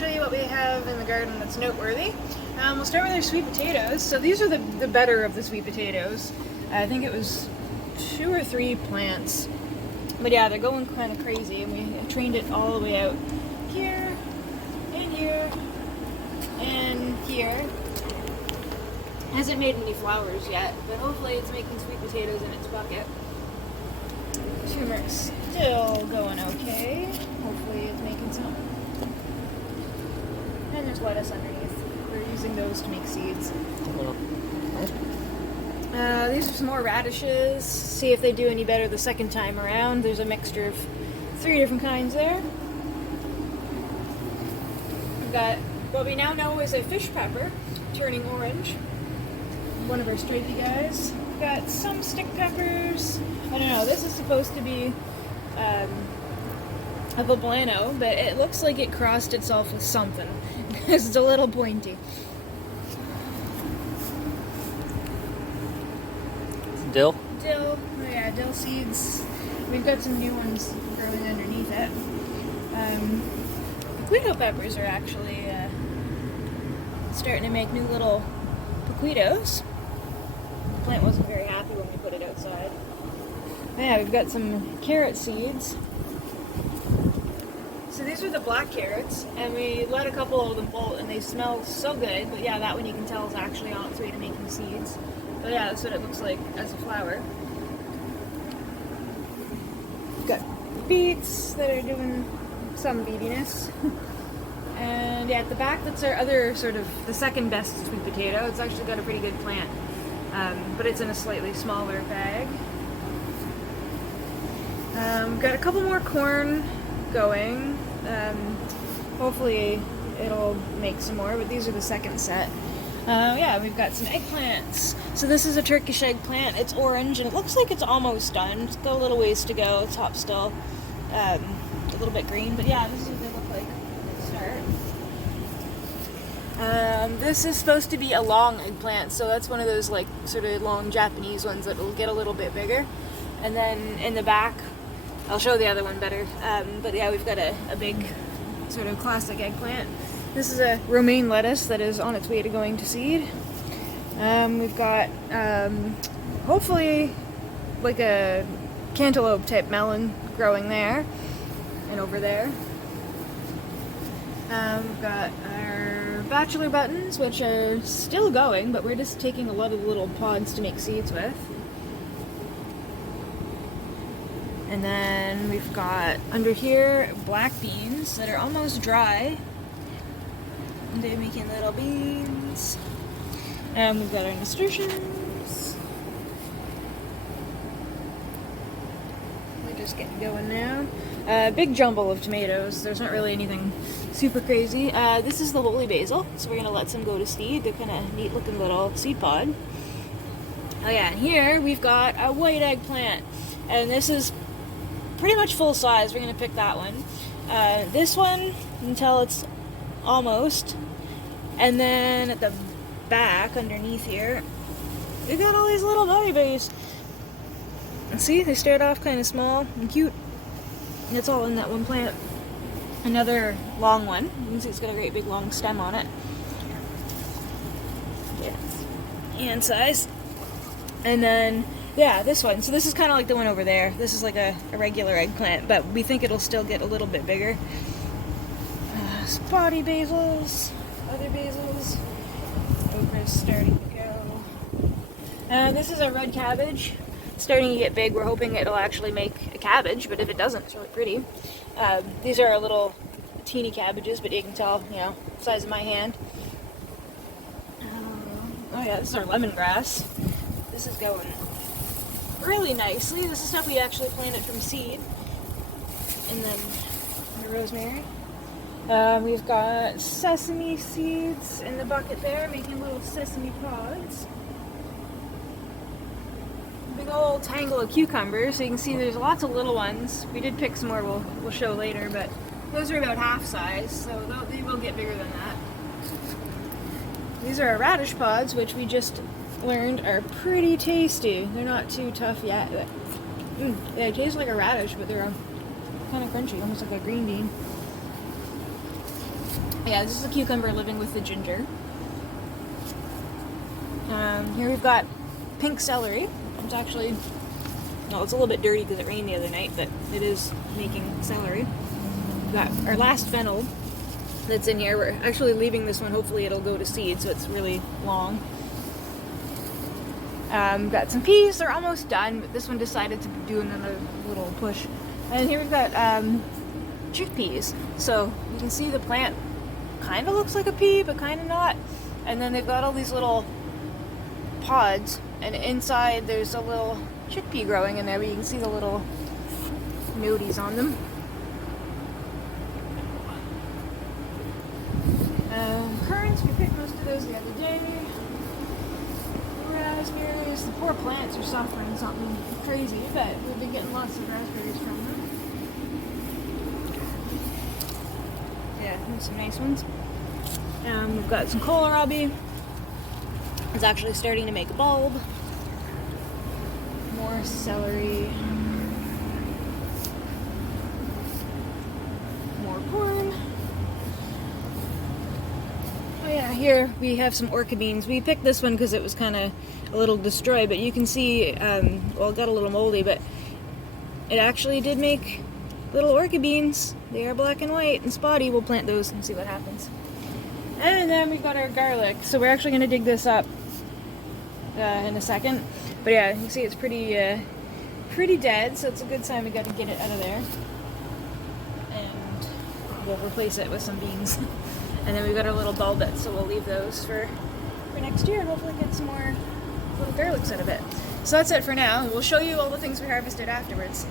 show you what we have in the garden that's noteworthy. We'll start with our sweet potatoes. So these are the better of the sweet potatoes. I think it was 2 or 3 plants. But yeah, they're going kind of crazy, and we trained it all the way out here, and here, and here. Hasn't made any flowers yet, but hopefully it's making sweet potatoes in its bucket. Turmeric's still going okay. Hopefully it's making some. And there's lettuce underneath. We're using those to make seeds. These are some more radishes. See if they do any better the second time around. There's a mixture of 3 different kinds there. We've got what we now know is a fish pepper turning orange. One of our stripey guys. We've got some stick peppers. I don't know, this is supposed to be a poblano, but it looks like it crossed itself with something because it's a little pointy. Dill? Dill, oh yeah, dill seeds. We've got some new ones growing underneath it. Pequito peppers are actually starting to make new little pequitos. The plant wasn't very happy when we put it outside. Yeah, we've got some carrot seeds. So these are the black carrots, and we let a couple of them bolt, and they smell so good. But yeah, that one you can tell is actually on its way to making seeds. But yeah, that's what it looks like as a flower. We've got beets that are doing some beatiness. And yeah, at the back, that's our other sort of the second best sweet potato. It's actually got a pretty good plant, but it's in a slightly smaller bag. We've got a couple more corn going. Hopefully it'll make some more, but these are the second set. Yeah, we've got some eggplants. So this is a Turkish eggplant. It's orange, and it looks like it's almost done. It's got a little ways to go. Top's still a little bit green, but yeah, this is what they look like at the start. This is supposed to be a long eggplant, so that's one of those like sort of long Japanese ones that will get a little bit bigger. And then in the back, I'll show the other one better. But yeah, we've got a big sort of classic eggplant. This is a romaine lettuce that is on its way to going to seed. We've got hopefully like a cantaloupe type melon growing there and over there. We've got our bachelor buttons, which are still going, but we're just taking a lot of little pods to make seeds with. And then we've got under here black beans that are almost dry. And they're making little beans. And we've got our nasturtiums. We're just getting going now. Big jumble of tomatoes. There's not really anything super crazy. This is the holy basil, so we're gonna let some go to seed. They're kind of neat looking little seed pod. Oh yeah, and here we've got a white eggplant. And this is pretty much full size. We're gonna pick that one. This one, until it's almost. And then at the back, underneath here, we got all these little babies. See, they start off kind of small and cute. And it's all in that one plant. Another long one. You can see it's got a great big long stem on it. Yeah, hand size. And then, yeah, this one. So this is kind of like the one over there. This is like a regular eggplant, but we think it'll still get a little bit bigger. Spotty basils, other basils. Okra's starting to go. This is a red cabbage. It's starting to get big. We're hoping it'll actually make a cabbage, but if it doesn't, it's really pretty. These are our little teeny cabbages, but you can tell, you know, size of my hand. Oh yeah, this is our lemongrass. This is going really nicely. This is stuff we actually planted from seed. And then the rosemary. We've got sesame seeds in the bucket there, making little sesame pods. Big old tangle of cucumbers, so you can see there's lots of little ones. We did pick some more we'll show later, but those are about half size, so they will get bigger than that. These are our radish pods, which we just learned are pretty tasty. They're not too tough yet, but they taste like a radish, but they're kind of crunchy, almost like a green bean. Yeah, this is a cucumber living with the ginger. Here we've got pink celery. It's actually, well, it's a little bit dirty because it rained the other night, but it is making celery. We've got our last fennel that's in here. We're actually leaving this one. Hopefully it'll go to seed, so it's really long. Got some peas. They're almost done, but this one decided to do another little push. And here we've got chickpeas. So you can see the plant kind of looks like a pea, but kind of not. And then they've got all these little pods, and inside there's a little chickpea growing in there, but you can see the little nodes on them. Currants, we picked most of those the other day. Raspberries, the poor plants are suffering something crazy, but we've been getting lots of raspberries from them. Yeah, and some nice ones. We've got some kohlrabi. It's actually starting to make a bulb. More celery. More corn. Oh yeah, here we have some orchid beans. We picked this one because it was kind of a little destroyed, but you can see, well, it got a little moldy, but it actually did make little orchid beans. They are black and white and spotty. We'll plant those and see what happens. And then we've got our garlic. So we're actually going to dig this up in a second. But yeah, you can see it's pretty dead, so it's a good sign we got to get it out of there. And we'll replace it with some beans. And then we've got our little bulbets, so we'll leave those for next year and hopefully get some more little garlics out of it. So that's it for now. We'll show you all the things we harvested afterwards.